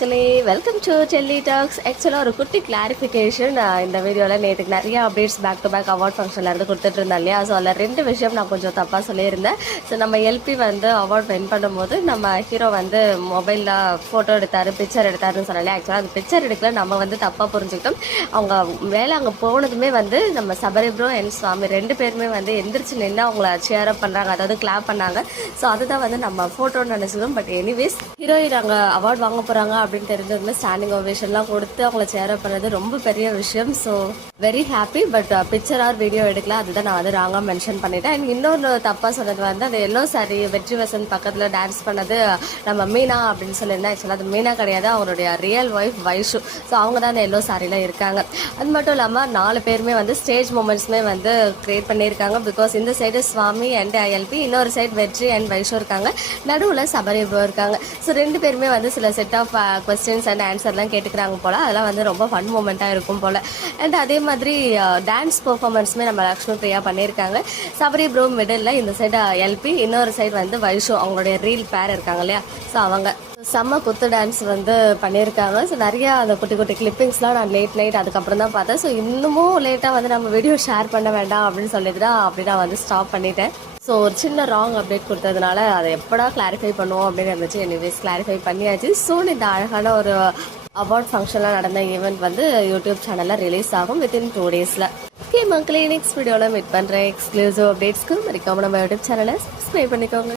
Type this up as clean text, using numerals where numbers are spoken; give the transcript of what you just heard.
மக்களே, welcome to Selli tax. ஆக்சுவலாக ஒரு குட்டி கிளாரிஃபிகேஷன் இந்த வீடியோவில் நேற்றுக்கு நிறைய updates back to back award ஃபங்க்ஷனில் இருந்து கொடுத்துட்டு இருந்தேன் இல்லையா. ஸோ அதில் 2 விஷயம் நான் கொஞ்சம் தப்பாக சொல்லியிருந்தேன். ஸோ நம்ம எல்பி வந்து அவார்ட் வின் பண்ணும்போது நம்ம ஹீரோ வந்து மொபைலில் ஃபோட்டோ எடுத்தார், பிக்சர் எடுத்தாருன்னு சொன்னாலே. ஆக்சுவலாக அந்த பிக்சர் எடுக்கல, நம்ம வந்து தப்பாக புரிஞ்சுக்கிட்டோம். அவங்க மேலே அங்கே போனதுமே வந்து நம்ம சபரி ப்ரோ அண்ட் சுவாமி 2 பேருமே வந்து எந்திரிச்சு நின்று அவங்கள சேரப் பண்ணுறாங்க, அதாவது கிளாப் பண்ணாங்க. ஸோ அதுதான் வந்து நம்ம ஃபோட்டோன்னு நினச்சிக்கோம். பட் எனிவேஸ் ஹீரோயின் அங்கே அவார்ட் வாங்க போகிறாங்க அப்படின்னு தெரிஞ்சதுமே ஸ்டாண்டிங் ஓவேஷன்லாம் கொடுத்து அவங்கள சேரப் பண்ணது ரொம்ப பெரிய விஷயம். So very happy. But picture or video எடுக்கல, அதுதான் நான் வந்து ராங்காக மென்ஷன் பண்ணிட்டேன். அண்ட் இன்னொன்று தப்பாக சொன்னது வந்து அந்த எல்லோ சாரி வெற்றி வசந்த் பக்கத்தில் டான்ஸ் பண்ணது நம்ம மீனா அப்படின்னு சொல்லியிருந்தேன். ஆக்சுவலாக அது மீனா கிடையாது, அவருடைய ரியல் ஒய்ஃப் வைஷு. ஸோ அவங்க தான் அந்த எல்லோ சாரியில் இருக்காங்க. அது மட்டும் இல்லாமல் 4 பேருமே வந்து ஸ்டேஜ் மூமெண்ட்ஸுமே வந்து கிரியேட் பண்ணியிருக்காங்க. பிகாஸ் இந்த சைடு சுவாமி அண்ட் எல்பி, இன்னொரு சைடு வெற்றி அண்ட் வைஷு இருக்காங்க, நடுவில் சபரி ப்ரோ இருக்காங்க. ஸோ 2 பேருமே வந்து சில செட் ஆஃப் கொஸ்டின்ஸ் அண்ட் ஆன்சர்லாம் கேட்டுக்கிறாங்க போல். அதெல்லாம் வந்து ரொம்ப ஃபன் மூமெண்ட்டாக இருக்கும் போல். அண்ட் அதே மாதிரி டான்ஸ் பெர்ஃபார்மன்ஸுமே நம்ம லக்ஷ்மி பிரியா பண்ணியிருக்காங்க. சபரி ப்ரோ மிடில், இந்த சைடு எல்பி, இன்னொரு சைடு வந்து வைஷு, அவங்களுடைய ரீல் பேர் இருக்காங்க இல்லையா. ஸோ அவங்க செம்ம குத்து டான்ஸ் வந்து பண்ணியிருக்காங்க. ஸோ நிறையா அந்த குட்டி குட்டி கிளிப்பிங்ஸ்லாம் நான் லேட் நைட் அதுக்கப்புறம் தான் பார்த்தேன். ஸோ இன்னமும் லேட்டாக வந்து நம்ம வீடியோ ஷேர் பண்ண வேண்டாம் அப்படின்னு சொல்லிட்டு தான் அப்படி நான் வந்து ஸ்டாப் பண்ணிட்டேன். ஸோ ஒரு சின்ன ராங் அப்டேட் கொடுத்ததுனால அதை எப்படா கிளாரிஃபை பண்ணுவோம் அப்படின்னு இருந்துச்சு. எனிவேஸ் கிளாரிஃபை பண்ணியாச்சு. சூன் இந்த அழகான ஒரு அவார்ட் ஃபங்க்ஷனில் நடந்த ஈவெண்ட் வந்து யூடியூப் சேனலில் ரிலீஸ் ஆகும் வித்தின் 2 டேஸில். ஓகே மக்களே, நெக்ஸ்ட் வீடியோவில் மீட் பண்ணுறேன். எக்ஸ்க்ளூசிவ் அப்டேட்ஸ்க்கு மறக்காம நம்ம யூடியூப் சேனலை சப்ஸ்கிரைப் பண்ணிக்கோங்க.